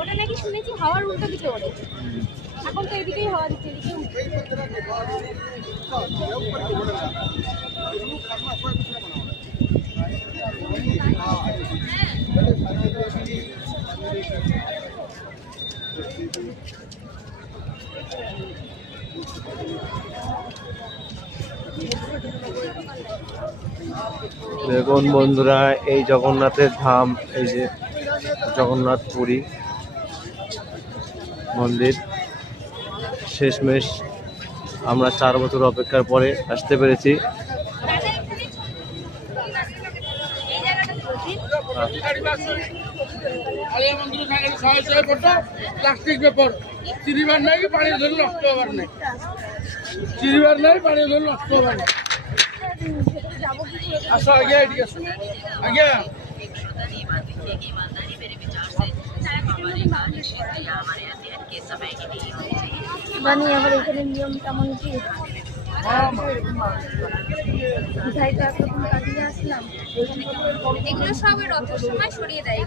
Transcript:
ওটা নাকি শুনেছি হাওয়ার উল্টো দিকে ওড়ে, এখন তো এদিকেই হাওয়া দিচ্ছে, দেখুন বন্ধুরা, এই জগন্নাথের ধাম, এই যে জগন্নাথ পুরী মন্দির, শেষমেশ আমরা 4 বছর অপেক্ষার পরে আসতে পেরেছি। প্লাস্টিক পেপার চিরিবার নাই, পানি ধরে নষ্ট হবার নেই, চিরিবার নাই, পানি ধরে নষ্ট হবার নেই। আসো আগে, ঠিক আছে আগে। জানি আবার এখানে নিয়ম তেমন কি, কোথায় তো একরকম কাটিয়ে আসলাম, এগুলো সব রথের সময় সরিয়ে দেয়।